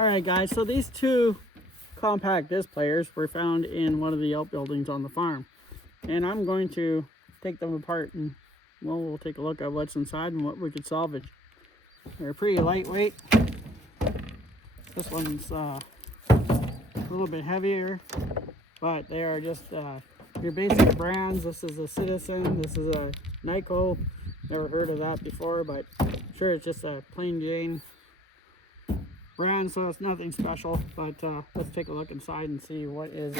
Alright guys, so these two compact disc players were found in one of the outbuildings on the farm. And I'm going to take them apart and we'll take a look at what's inside and what we could salvage. They're pretty lightweight. This one's a little bit heavier, but they are just your basic brands. This is a Citizen, this is a Nyco. Never heard of that before, but sure, it's just a plain Jane brand, so it's nothing special. But let's take a look inside and see what is.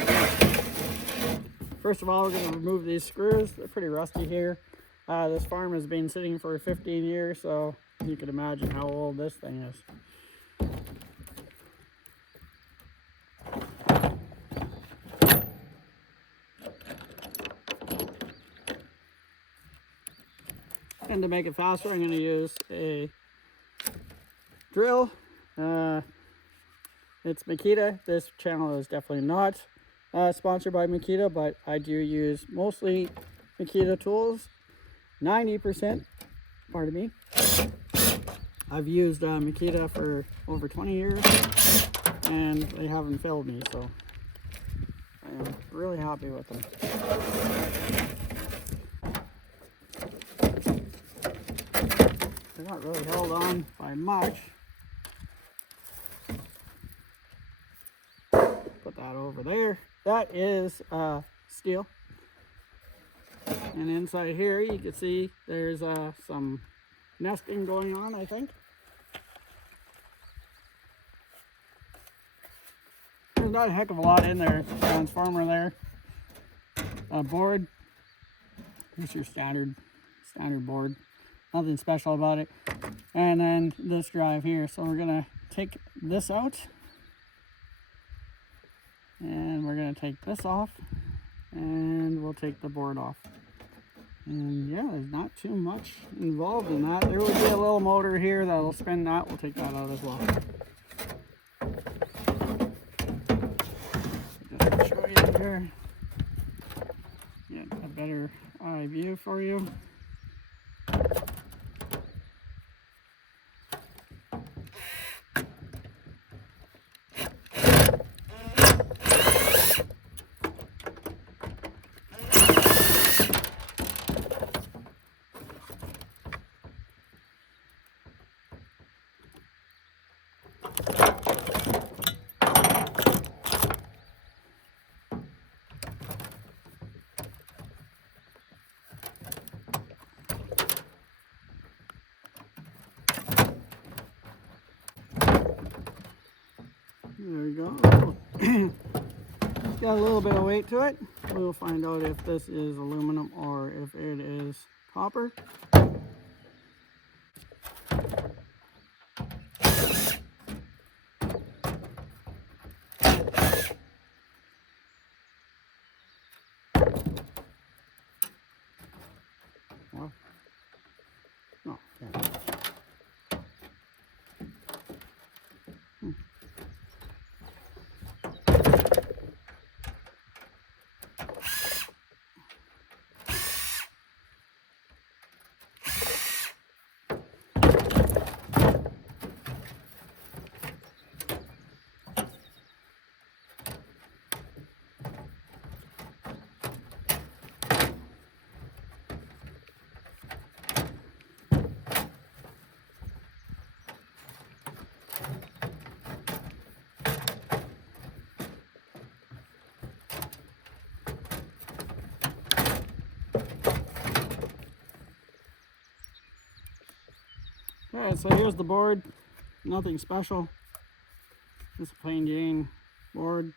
First of all, we're going to remove these screws. They're pretty rusty here. This farm has been sitting for 15 years, so you can imagine how old this thing is. And to make it faster, I'm going to use a drill. It's Makita. This channel is definitely not sponsored by Makita, but I do use mostly Makita tools. 90%, pardon me. I've used Makita for over 20 years, and they haven't failed me, so I am really happy with them. They're not really held on by much. Put that over there. That is steel. And inside here you can see there's some nesting going on, I think. There's not a heck of a lot in there. Transformer there. Board. Here's your standard board. Nothing special about it. And then this drive here. So we're gonna take this out. And we're gonna take this off. And we'll take the board off. And yeah, there's not too much involved in that. There would be a little motor here that'll spin that. We'll take that out as well. Just show you here. Get a better eye view for you. There we go. It's got a little bit of weight to it. We'll find out if this is aluminum or if it is copper. Well, no, yeah. Alright, so here's the board. Nothing special. Just a plain Jane board.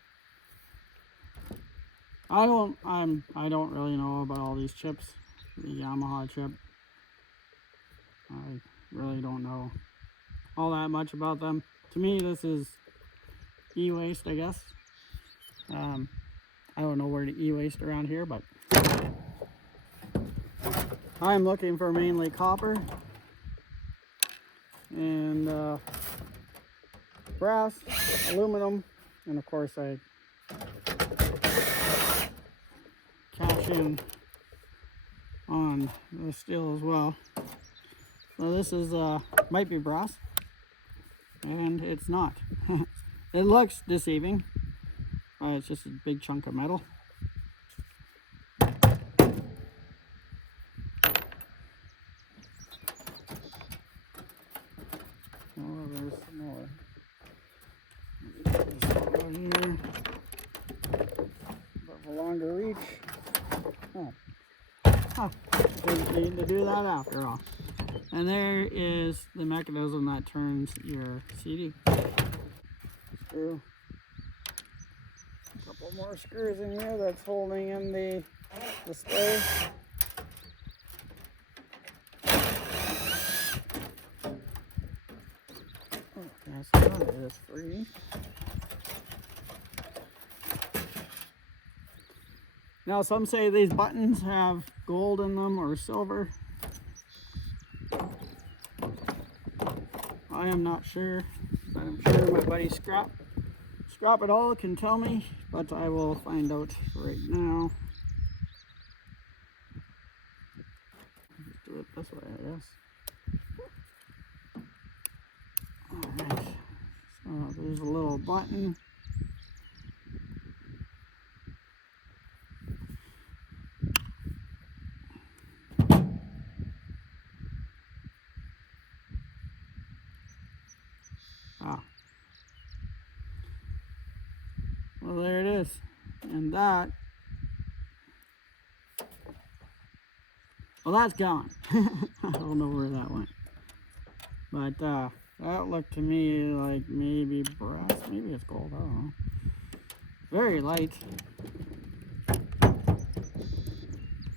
I don't really know about all these chips. The Yamaha chip. I really don't know all that much about them. To me, this is e-waste, I guess. I don't know where to e-waste around here, but I'm looking for mainly copper and brass, aluminum, and of course I cash in on the steel as well. So this is might be brass. and it's not. It looks deceiving. It's just a big chunk of metal. Oh, there's some more. This one here. Bit of a longer reach. Oh. Huh. Didn't need to do that after all. And there is the mechanism that turns your CD. Screw. A couple more screws in here that's holding in the display. Okay, so that is free. Now some say these buttons have gold in them or silver. I am not sure, but I'm sure my buddy Scrap It All can tell me, but I will find out right now. Let's do it this way, I guess. Alright, so there's a little button. Well, there it is. And that, well, that's gone. I don't know where that went. But that looked to me like maybe brass, maybe it's gold, I don't know. Very light.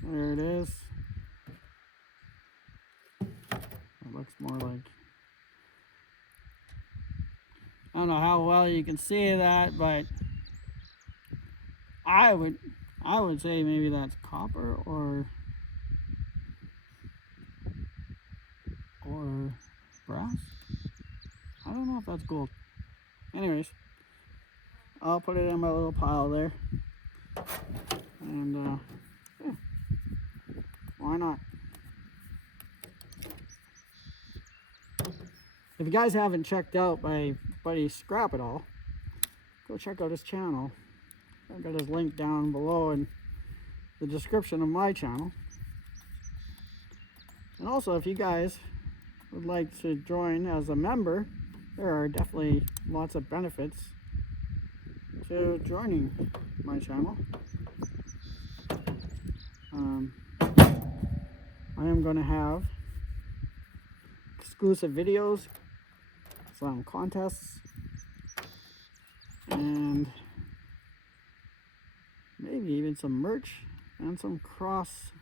There it is. It looks more like, I don't know how well you can see that, but I would say maybe that's copper or brass. I don't know if that's gold. Anyways, I'll put it in my little pile there. And yeah, why not? If you guys haven't checked out my buddy Scrap It All, go check out his channel. I've got his link down below in the description of my channel. And also, if you guys would like to join as a member, there are definitely lots of benefits to joining my channel. I am going to have exclusive videos, some contests, and maybe even some merch and some cross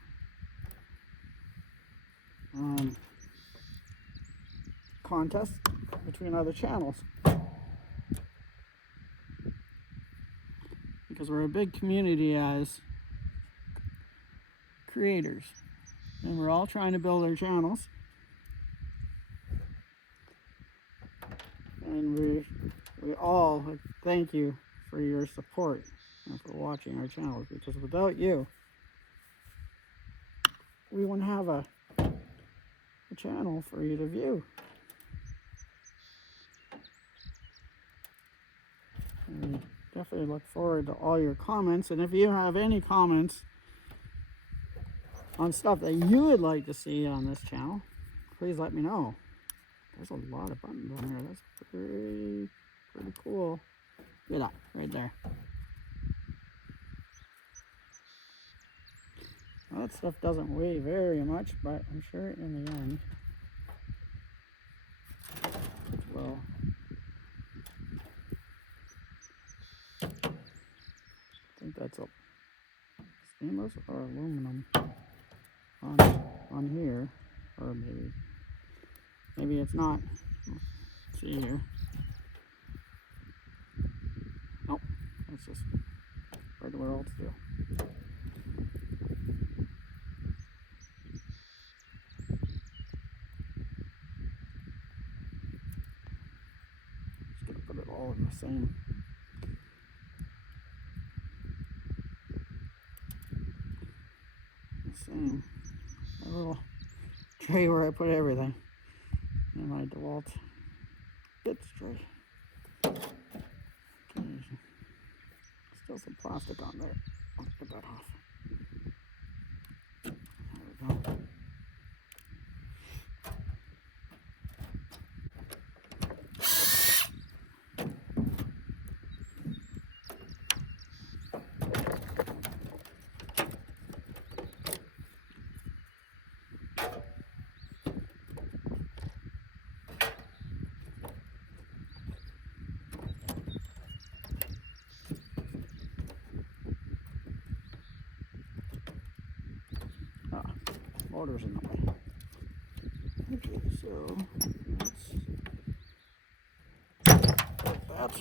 contests between other channels, because we're a big community as creators and we're all trying to build our channels, and we all thank you for your support and for watching our channels, because without you we wouldn't have a channel for you to view. And we definitely look forward to all your comments, and if you have any comments on stuff that you would like to see on this channel, please let me know. There's a lot of buttons on here. That's pretty cool. Look at that right there. Well, that stuff doesn't weigh very much, but I'm sure in the end it will. I think that's a stainless or aluminum on here, or maybe it's not. Let's see here. Nope, that's just regular old steel. Just gonna put it all in the same. A little tray where I put everything in my DeWalt It's true. Okay. Still some plastic on there. I'll get that off. There we go. Motor's in the way. Okay, so let's put that.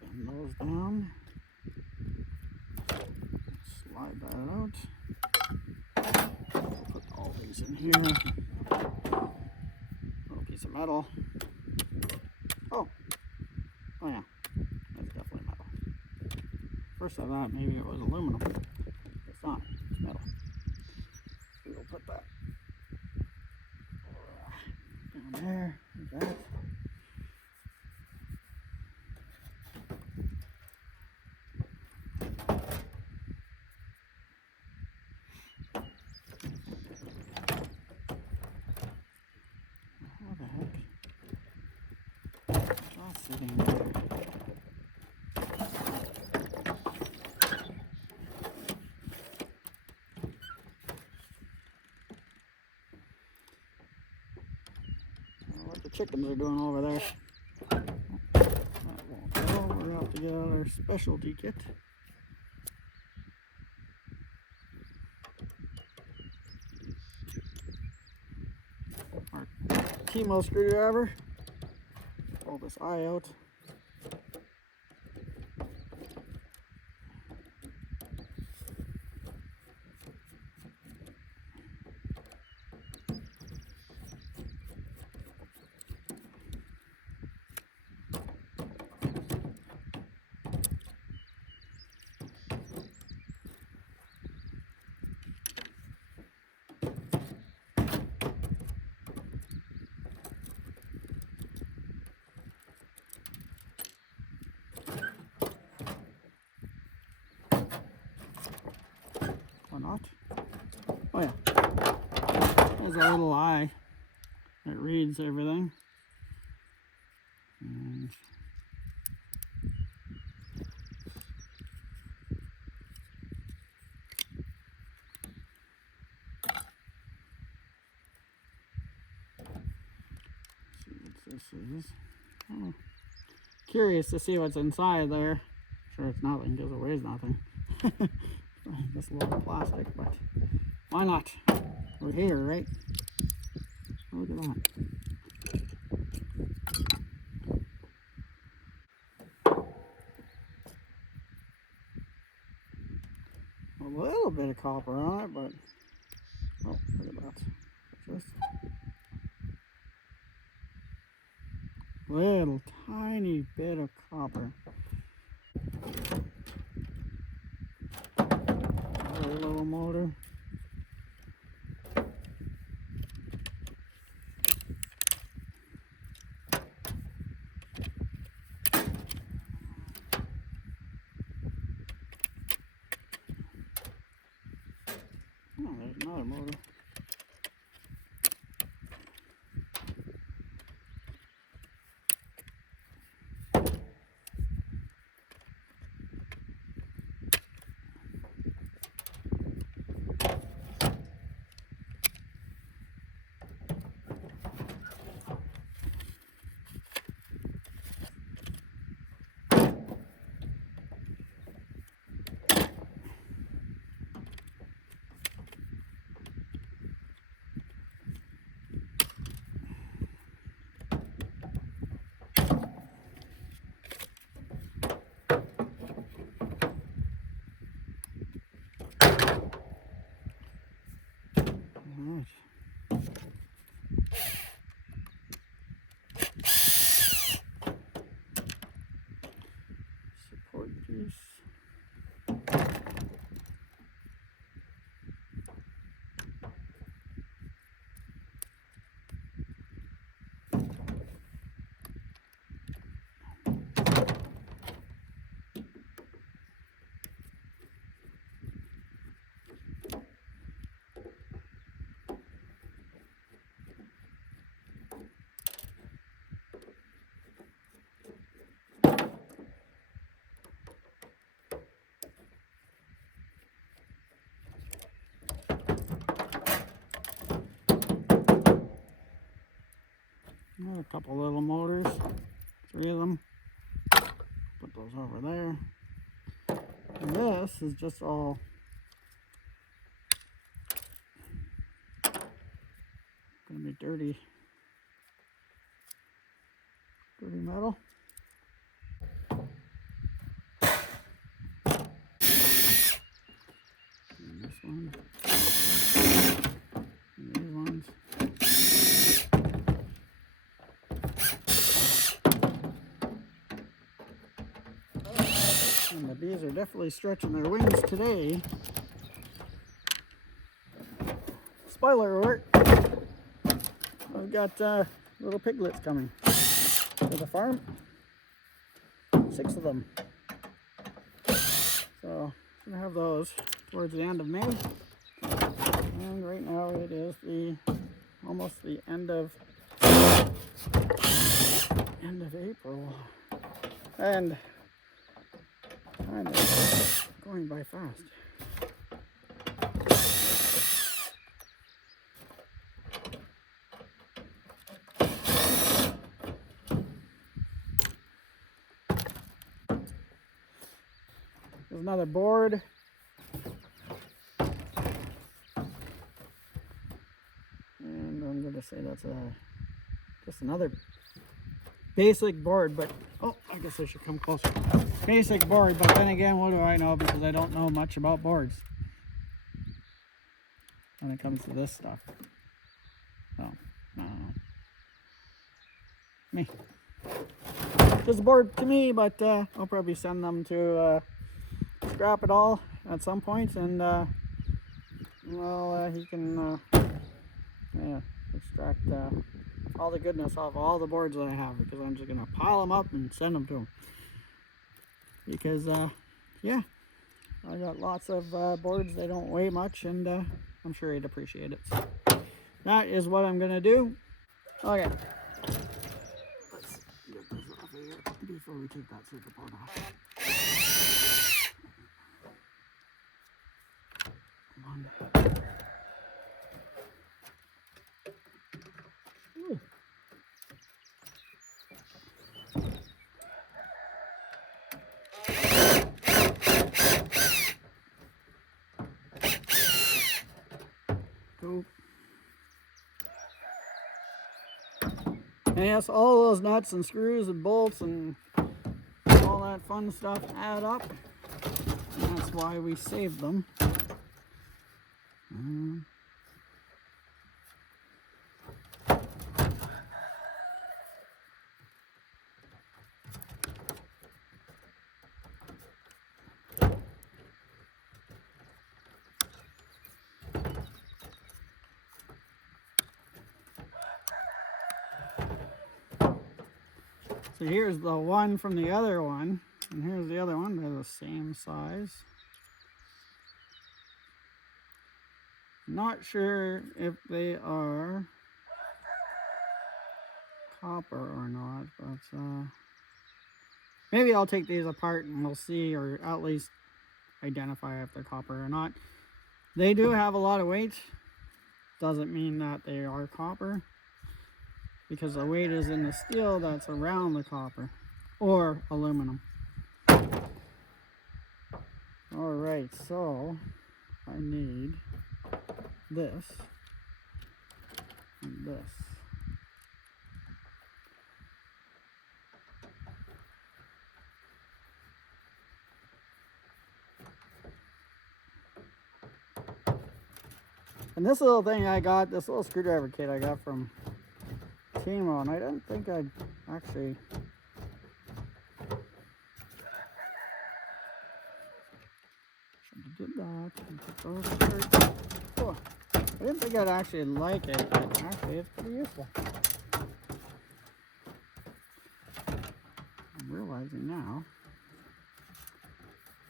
Bend those down. Slide that out. Put all these in here. Little piece of metal. Oh yeah, that's definitely metal. First I thought maybe it was aluminum. It's not. It's metal. So we'll put that down there. Like that. Sitting there. What the chickens are doing over there. That won't go. We're going to have to get out our specialty kit. Our Kimo screwdriver. Pull this eye out. Or not. Oh yeah. There's a little eye that reads everything. And see what this is. Oh. Curious to see what's inside there. Sure it's nothing because it weighs nothing. Just a little plastic, but why not? We're here, right? Look at that. A little bit of copper on it, but oh, look at that. Just little tiny bit of copper. Another little motor. Oh, there's another motor. Alright. Support piece. A couple little motors, 3 of them. Put those over there. And this is just all gonna be dirty metal. And this one. And these ones. And the bees are definitely stretching their wings today. Spoiler alert! I've got little piglets coming to the farm. 6 of them. So I'm gonna have those towards the end of May. And right now it is almost the end of April. And time is going by fast. There's another board. And I'm going to say that's just another basic board, but oh, I guess I should come closer. Basic board, but then again, what do I know, because I don't know much about boards when it comes to this stuff. So, I don't know. Me. Just a board to me, but I'll probably send them to scrap it all at some point, and well, he can extract all the goodness off all the boards that I have, because I'm just gonna pile them up and send them to him. Because yeah, I got lots of boards. They don't weigh much, and I'm sure he'd appreciate it. So that is what I'm gonna do. Okay, let's get this off of here before we take that circuit board off. Come on. Ooh. Cool. And yes, all those nuts and screws and bolts and all that fun stuff add up. And that's why we saved them. So here's the one from the other one, and here's the other one. They're the same size. Not sure if they are copper or not, but maybe I'll take these apart and we'll see, or at least identify if they're copper or not. They do have a lot of weight. Doesn't mean that they are copper, because the weight is in the steel that's around the copper or aluminum. All right, so I need this and this. And this little thing I got, this little screwdriver kit I got from Timo, and I didn't think I'd actually. Should have did that. And put those shirts. Oh, I didn't think I'd actually like it, but actually it's pretty useful. I'm realizing now.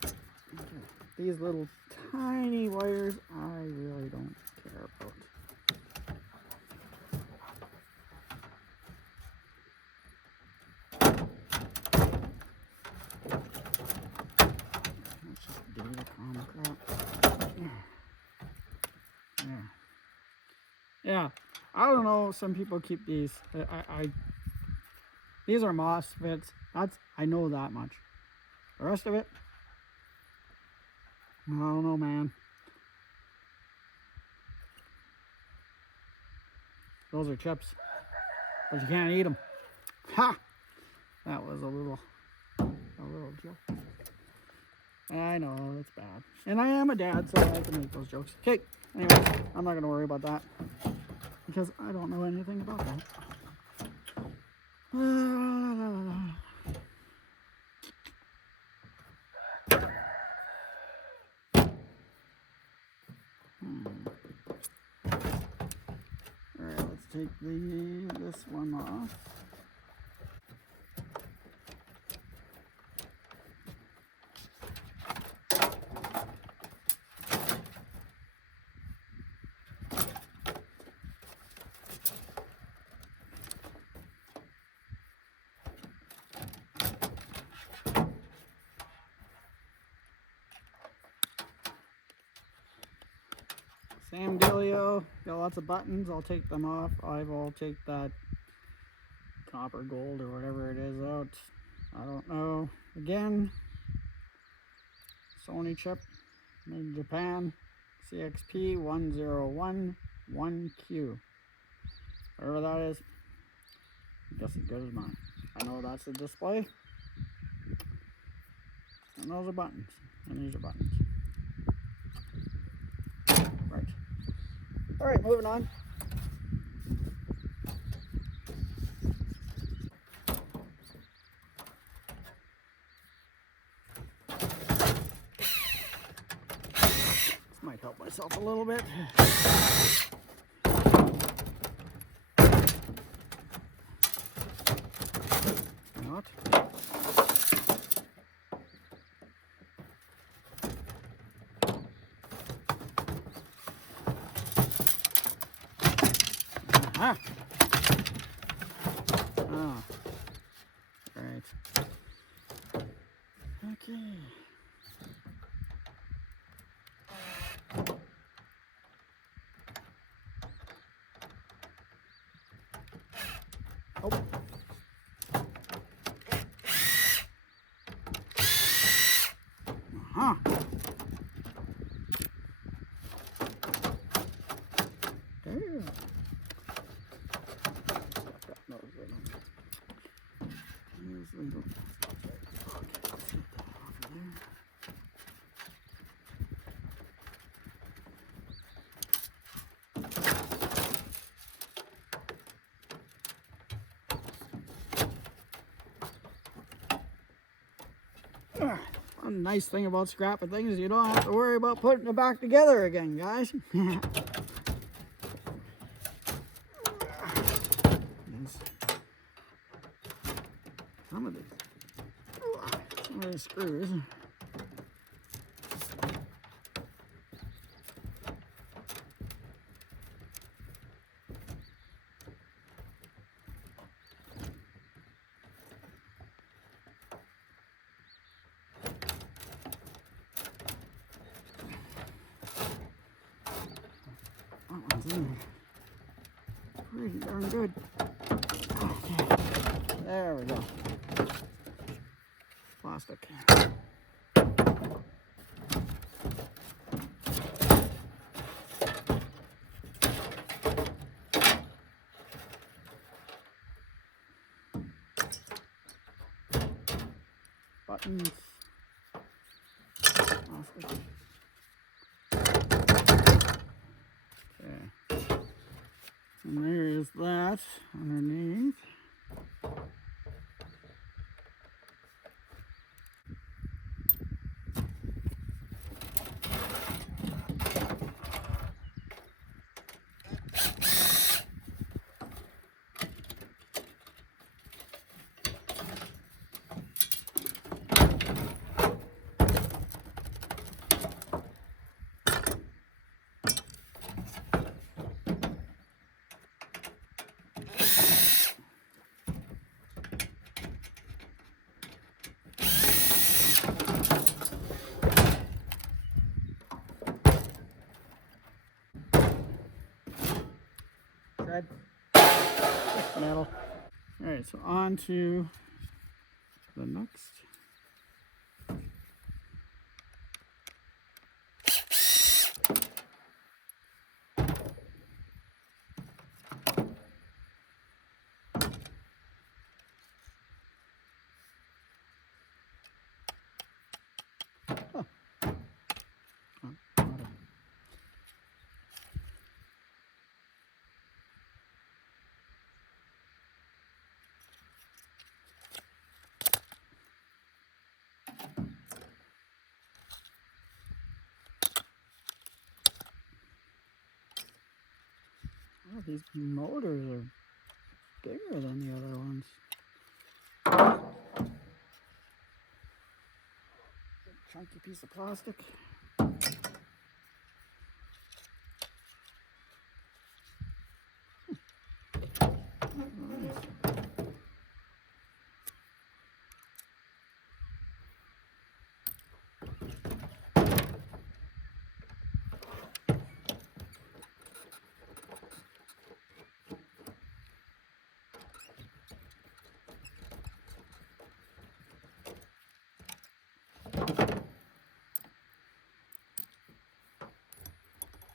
Okay. These little tiny wires I really don't care about. Let's just data com crap. Yeah, I don't know. Some people keep these. These are MOSFETs. I know that much. The rest of it, I don't know, man. Those are chips, but you can't eat them. Ha! That was a little joke. I know it's bad, and I am a dad, so I can make those jokes. Okay. Anyway, I'm not gonna worry about that because I don't know anything about that. Alright, let's take this one off. Same dealio, got lots of buttons. I'll take them off. I will take that copper gold or whatever it is out. I don't know. Again, Sony chip made in Japan, CXP1011Q. Whatever that is, I guess as good as mine. I know that's the display, and those are buttons, and these are buttons. Right. All right, moving on. This might help myself a little bit. Not. Ah. Ah. Right. Okay. Oh. Uh-huh. There. One nice thing about scrapping things is you don't have to worry about putting it back together again, guys. Some of these screws. Pretty darn good. Okay. There we go. Plastic. Buttons. Plastic. And there is that underneath. Thread. Metal. Alright, so on to the next. Oh. Oh, these motors are bigger than the other ones. Chunky piece of plastic.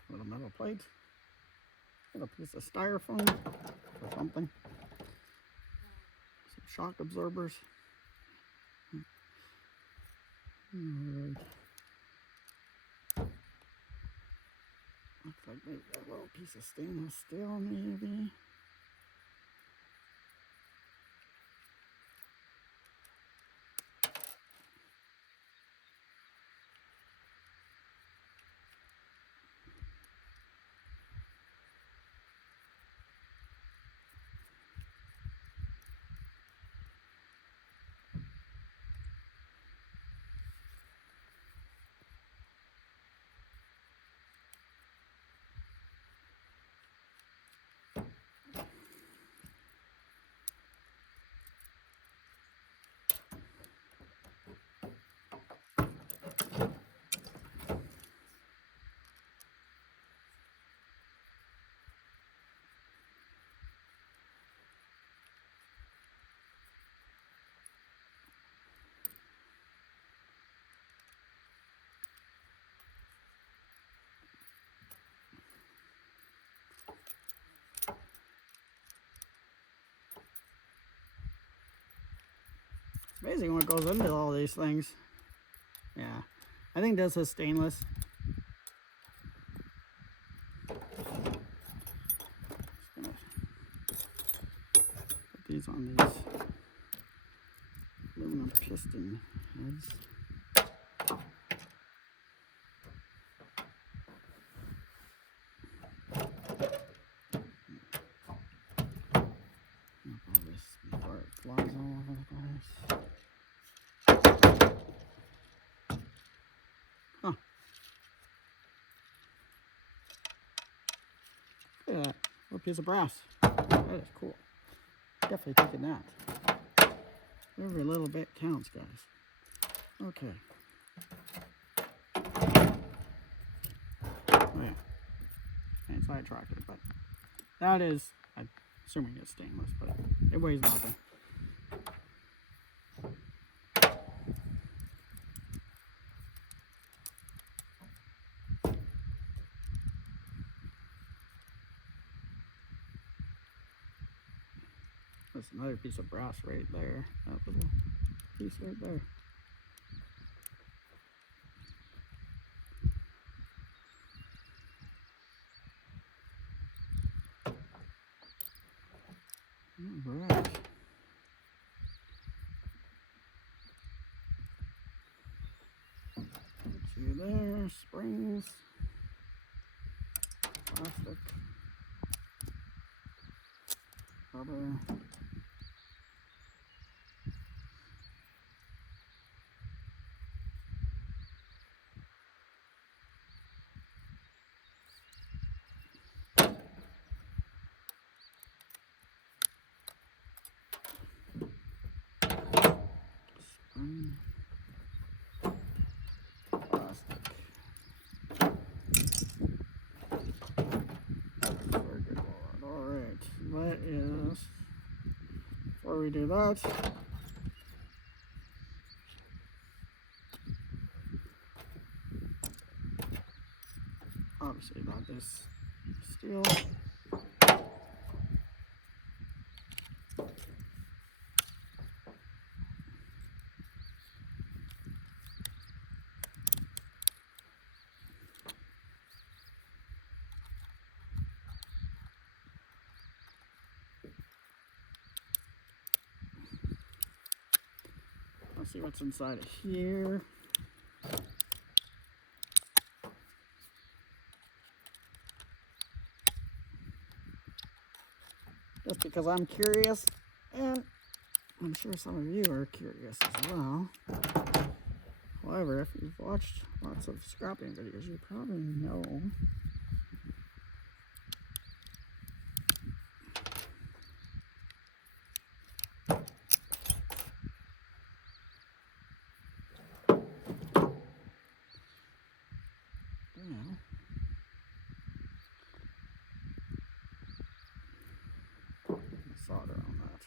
Little metal plate. Little piece of styrofoam or something. Some shock absorbers. Alright. Looks like maybe a little piece of stainless steel, maybe. Amazing what goes into all these things. Yeah, I think this is stainless. Just gonna put these on these aluminum piston heads. All this before it flies all over the place. Huh. Look at that. Little piece of brass. That is cool. Definitely taking that. Every little bit counts, guys. Okay. Oh, yeah. And sidetracked it, but that is, I'm assuming it's stainless, but it weighs nothing. That's another piece of brass right there. That little piece right there. Alright. See there, springs, plastic, rubber. Spring, plastic. Circuit board. Alright, that is, before we do that, obviously not this steel. Let's see what's inside of here. Just because I'm curious, and I'm sure some of you are curious as well. However, if you've watched lots of scrapping videos, you probably know solder on that.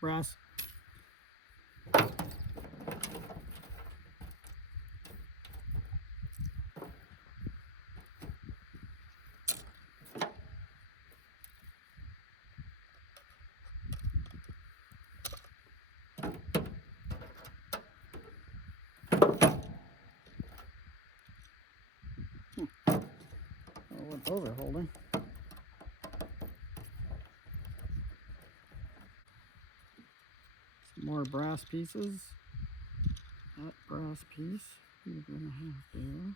Brass. What those are holding. Some more brass pieces. That brass piece you're gonna have there.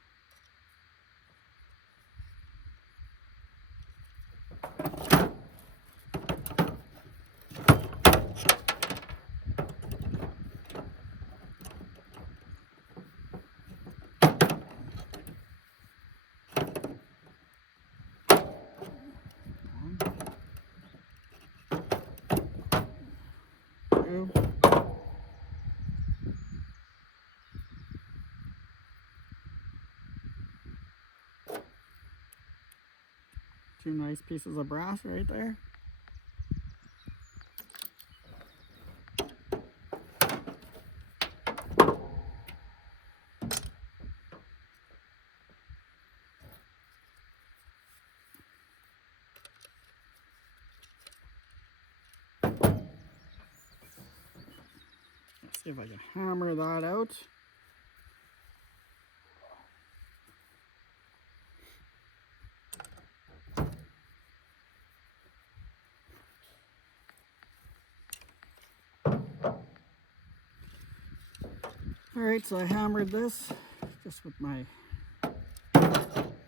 Two nice pieces of brass right there. Let's see if I can hammer that out. Alright, so I hammered this just with my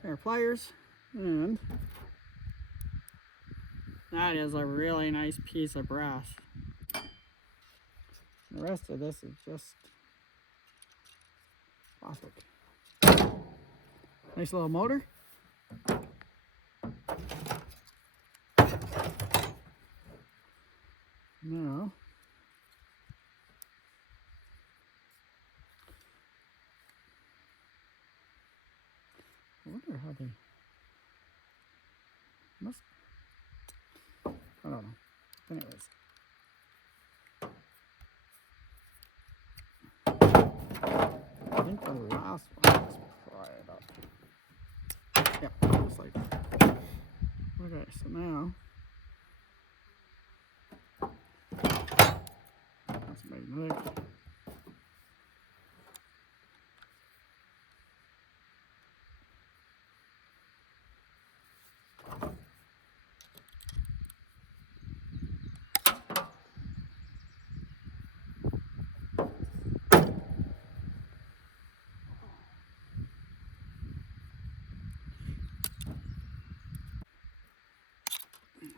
pair of pliers, and that is a really nice piece of brass. The rest of this is just plastic. Nice little motor. Now, I wonder how they must, I don't know. Anyways. think the last one was pried up. Yep, just like that. Okay, so now that's magnetic.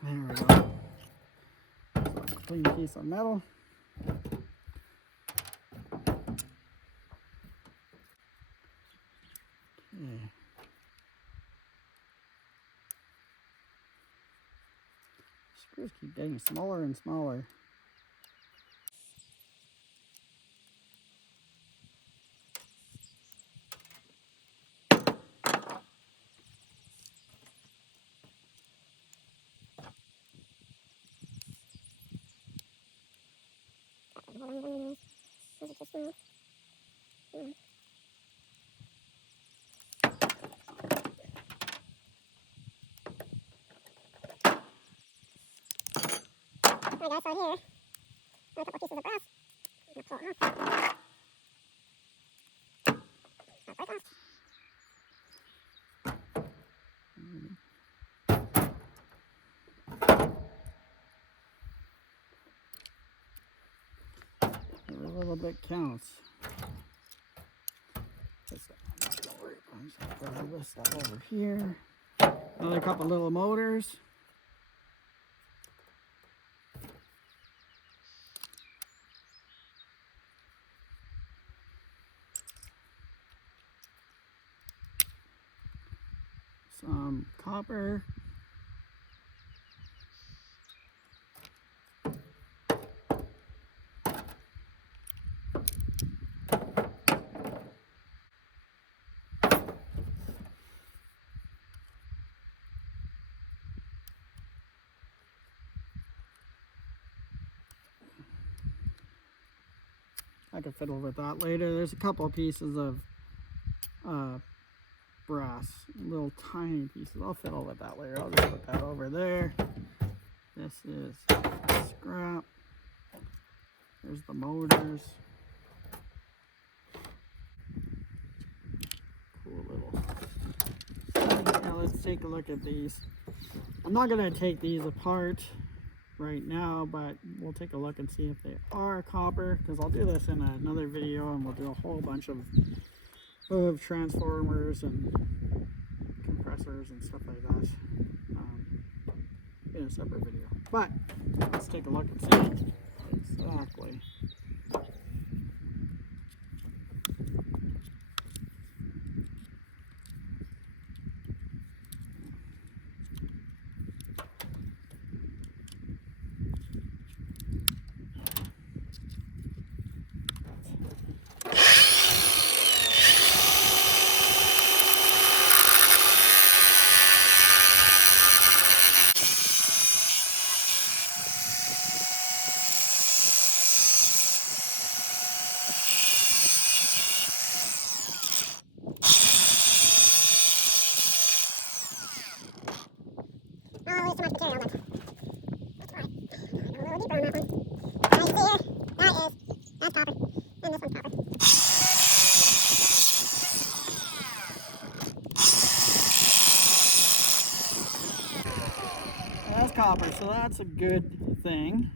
There we go. Clean piece of metal. Okay. Screws keep getting smaller and smaller. Alright guys, so here, a couple pieces of brass. I'm going to pull it off. Not break off. Every little bit counts. I'm not gonna worry about it. I'm just gonna throw this stuff over here. Another couple little motors. Some copper. I can fiddle with that later. There's a couple of pieces of brass, little tiny pieces. I'll fiddle with that later. I'll just put that over there. This is scrap. There's the motors. Cool little. Now let's take a look at these. I'm not going to take these apart right now, but we'll take a look and see if they are copper, because I'll do this in another video, and we'll do a whole bunch of transformers and compressors and stuff like that in a separate video. But let's take a look and see exactly. Oh, there's too much material left. That's right. A little deeper on that one. Now you see here, that's copper. And this one's copper. That's copper, so that's a good thing.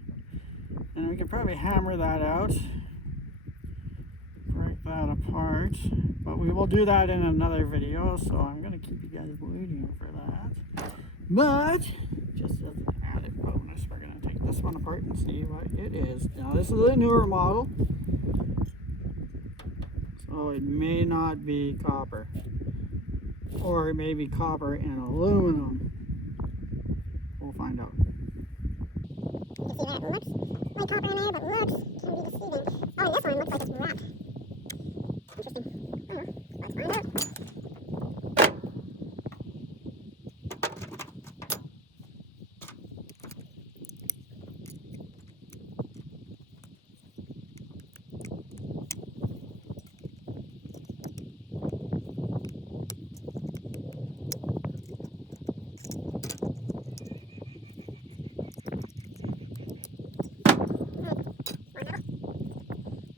And we could probably hammer that out, break that apart, but we will do that in another video, so I'm going to keep you guys waiting for that. But just as an added bonus, we're going to take this one apart and see what it is. Now this is a newer model, so it may not be copper, or it may be copper and aluminum. We'll find out. You can see that it looks like copper in there, but looks can be deceiving. Oh, and this one looks like it's wrapped. Interesting. Let's find out.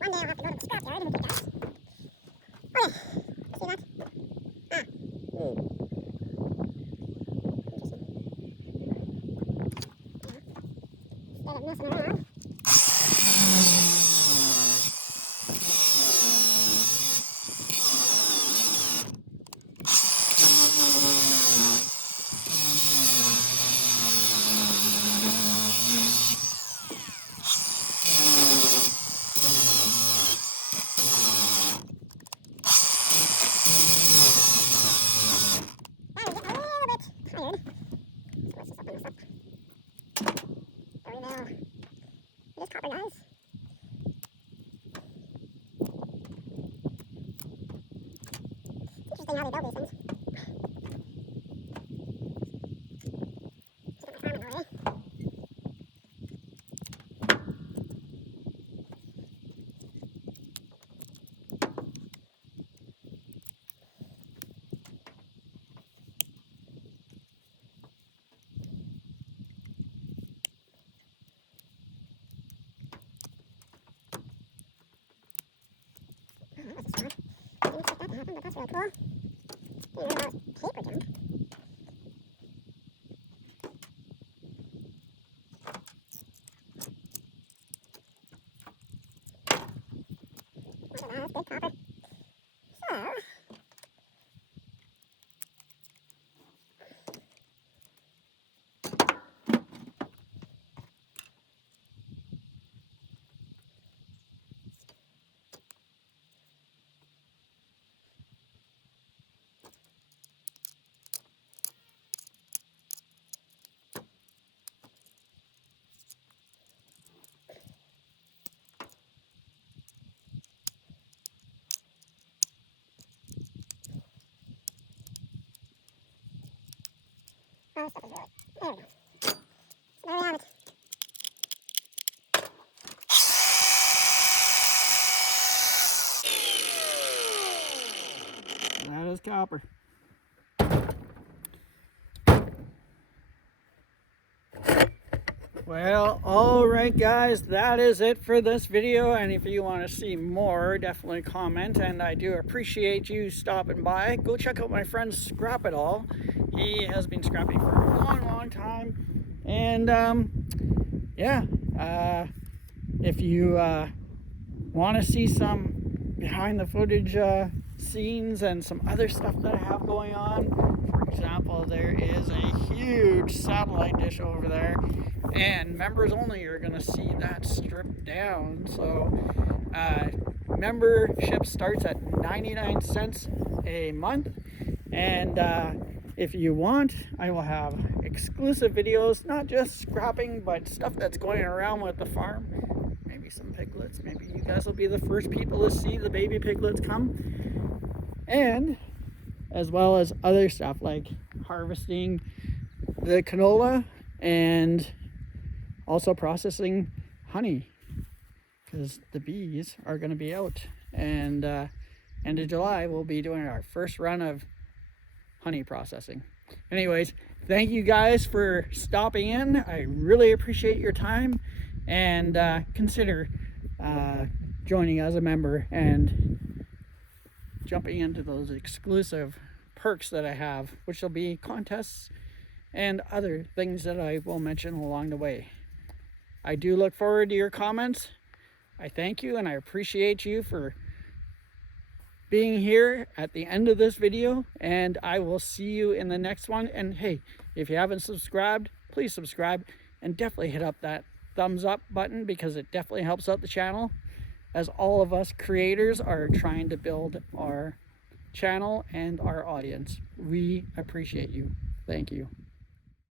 one day I'll have to go to the scrapyard and take that. Okay, see that? Ah. Interesting. Instead of messing around. I'm getting a little bit tired. So let's just open this up. There we go. It is copper, guys. It's interesting how they build these things. Just get my farm in the way. Oh, that was a storm. Didn't expect that to happen, but that's really cool. Getting rid of all this paper junk. Look at that, that's good copper. So, oh, this stuff is really, there we go. So there we have it. That is copper. Well, alright guys, that is it for this video, and if you want to see more, definitely comment, and I do appreciate you stopping by. Go check out my friend Scrap It All. He has been scrapping for a long time, and yeah, if you want to see some behind the footage scenes and some other stuff that I have going on, for example, there is a huge satellite dish over there, and members only are going to see that stripped down. So membership starts at 99 cents a month, and if you want, I will have exclusive videos, not just scrapping, but stuff that's going around with the farm. Maybe some piglets. Maybe you guys will be the first people to see the baby piglets come. And as well as other stuff like harvesting the canola and also processing honey, because the bees are going to be out. And end of July, we'll be doing our first run of honey processing. Anyways, thank you guys for stopping in. I really appreciate your time, and consider joining as a member and jumping into those exclusive perks that I have, which will be contests and other things that I will mention along the way. I do look forward to your comments. I thank you and I appreciate you for being here at the end of this video, and I will see you in the next one. And hey, if you haven't subscribed, please subscribe, and definitely hit up that thumbs up button, because it definitely helps out the channel, as all of us creators are trying to build our channel and our audience. We appreciate you. Thank you.